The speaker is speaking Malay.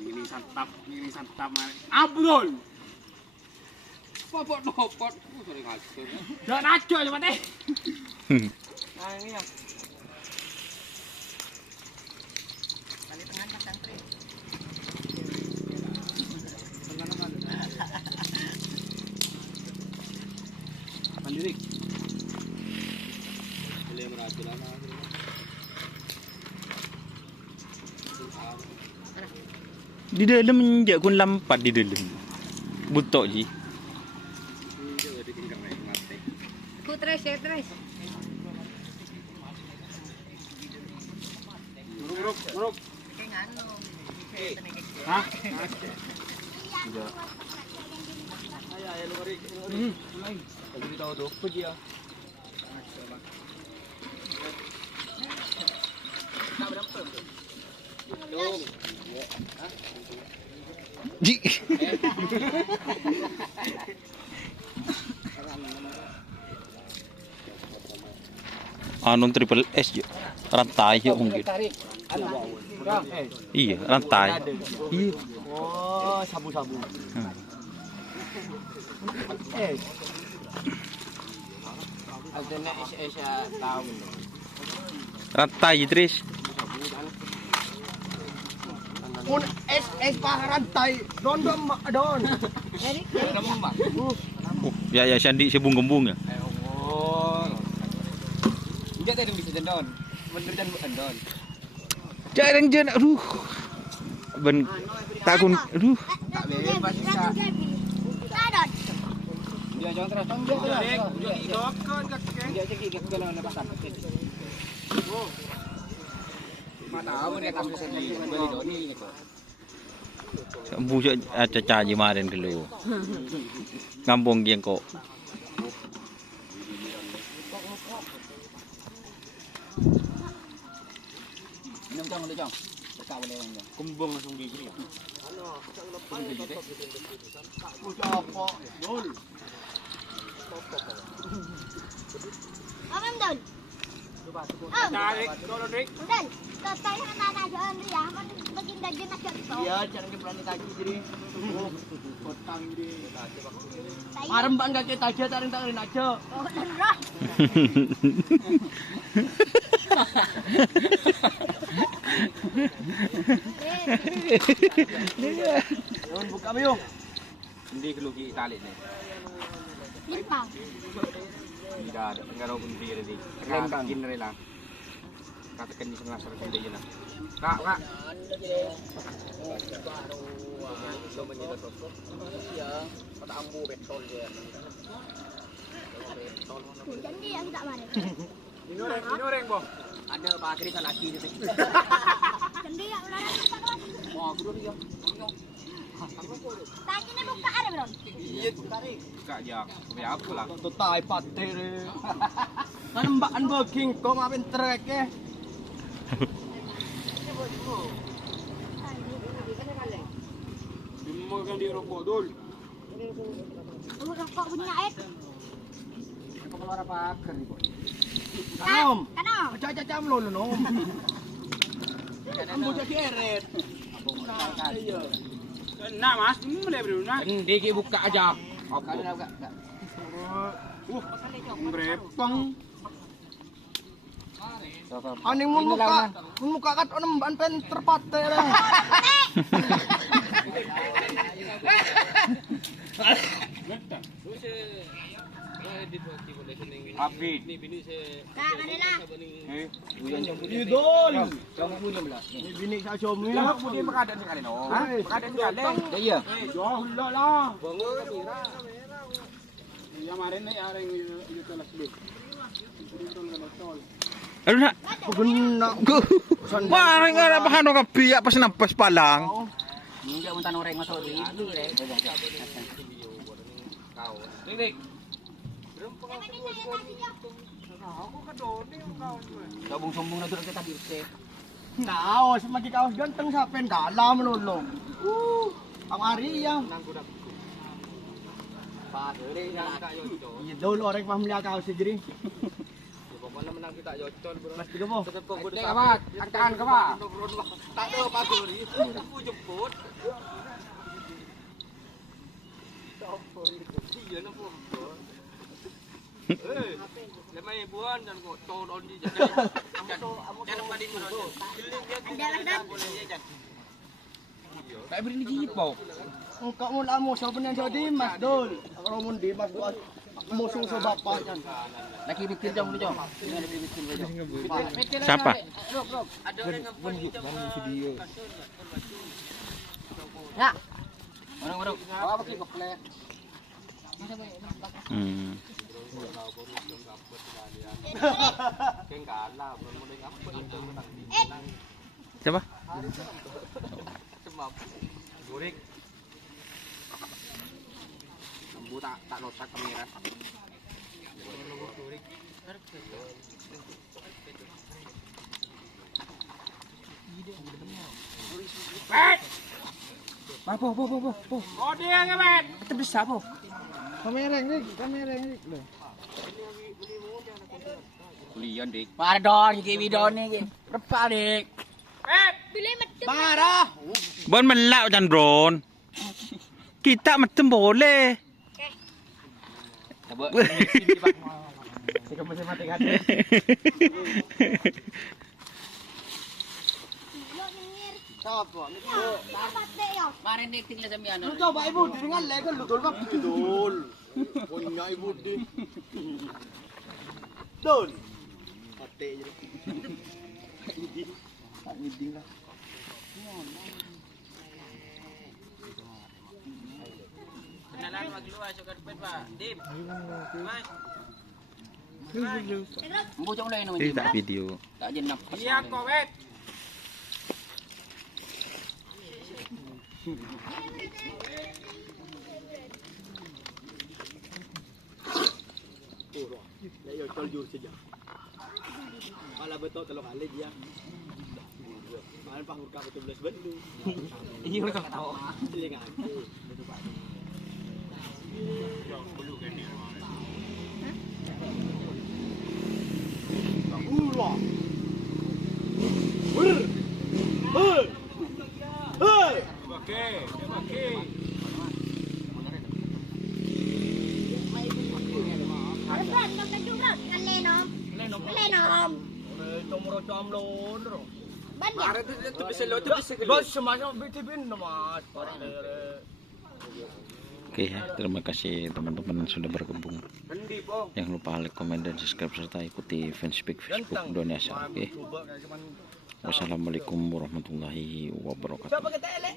Ini santap mari. Abdul. Popot. Sorry ngacur. Jangan aja ya, Mate. Nah, ini ya. Kali tengah kan santri. Mandiri. Boleh meracun lah. Di dalam je kun lampat di dalam. Butok je. Ku tres. Muruk. Kayak nganu. Hah? Tidak. Ayah lu beri. Lagi tahu tu apa dia? Ji. Anu triple S je. Rantai je mungkin. Iya, rantai. Iya. Oh, sabu-sabu. Alternate is tahu. Rantai je Tris. Un es parantai don. Jadi Ya Sandi sebung-gembung ya. Oh. Dia tadi bisa jendon. Bener dan jendon. Jarang je aduh. Ben takun aduh. Tak boleh pas bisa. Dia jangan terus tong dia. Dia cekik ke kalau nak pasang. Mana tahu dia tak bisa beli doni ni kok. Bujuk caca je kemarin dulu. Kampung yang kok. Minum cang dulu cang. Buka boleh cang. Kumbung langsung gigi. Apa? Dol. Amam Don. Tarik, tolong Rik. Udah. Totoy hana jalan dia. Man begin daging nak jatuh. Iya, jangan berani tagi jadi. Kotang di. Marem ban gak kita aja taring aja. Oh, darah. Nun buka biung. Hindi kelugi tali ni. Limpang. Tidak ada pengaruh pun dia tadi. Kena bikin rela. Katakan di setengah satu dia je lah. Kak. Jadi yang tak marah. Minoreng, Bang. Ada Pak Kri kan laki je. Jadi yang ular tak kan. Wah, kudu dia. Tadi ni buka ada belum? Iya, tarik. Buka je. Sampai apa lah. Tu tai pate re. Kan mbak booking kok ngapin trek ke? Dimakan di rokok dul. Rokok bunyi air. Keluar apa akhir ni kok. Kanom. Caca cam lo nom. Ambo jadi eret. Iya. Nah, Mas, ini boleh beri nah. Hindi ki buka aja. Buka dah buka. Brepang. Aning mun muka kat onem ban pen terpate re. Api. Kak, ada lah. Idol. Jangan bunyi belah. Ni bini sa somi. Lah bunyi makadaan sekali no. Makadaan sekali. Iya. Jauh lah. Yang kemarin ni ada yang itu telah sebut. Aduh nak. Guna. Wah, ngara bahan ka biak pas napas palang. Enggak muntan orang masuk ribu re. Dik. Sombong na dulu kita dirse. Kaos maki kaos ganteng sa pen dalam menolong. Ang ari ya. Idol orang paham lihat kaos sendiri. menang kita jocol bro. Mas tiga mo. Tetep kok gede kabat, angkaan kabat. Tak ada apa gori. Aku jemput. Iya nopo. Eh, lemai buan dan kok tolon di jadi. Jangan padin bro. Kayak beri ni jipo. Engkau mo lamo sa benan sa Dimas dol. Kalau mo Dimas buat musuh sa bapak kan. Lagi bikin jom jom. Lagi bikin jom. Siapa? Ada orang yang video. Ya. Orang-orang. Apa sih keple? Keng kalah, belum mulai ngapa itu. Siapa? Sebab goreng. Lambu tak losak kamera. Apa. Oh dia ngebet. Kita bisa apa? Kamera ini loh. Kuliah dik. Pardon, iki video ni. Repa dik. Pilih macam Marah. Bon melak jangan Bron. Kita macam boleh. Coba. Saya masih mati kan. Apa? dapat deh yo. Kemarin dik tinggal sambil Lu coba ibu dengan legal lu dol mah dol. Punya ibu di. Dol. Ate je. Tak ngiding lah. Kenalan magluwa sa karpet pa. Dim. Mas. Mbu jom lain Ini tak video. Tak jenap. Iya kok bet. Ya yo jujur saja. Malah betul telur kali dia. Malah pahur ka betul belas bendu. Iya tak tahu. Telinga. Urah. Oke, oke. Berat kau tak jumpa kan lenom. Lenom. Tomro tomlon. Banyak. Itu bisa lo, itu bisa Bos semacam BTB mas. Oke ya, terima kasih teman-teman yang sudah bergabung. Jangan lupa like, komen, dan subscribe serta ikuti fanspage Facebook Indonesia. Oke. Wassalamualaikum warahmatullahi wabarakatuh. Siapa kata elek?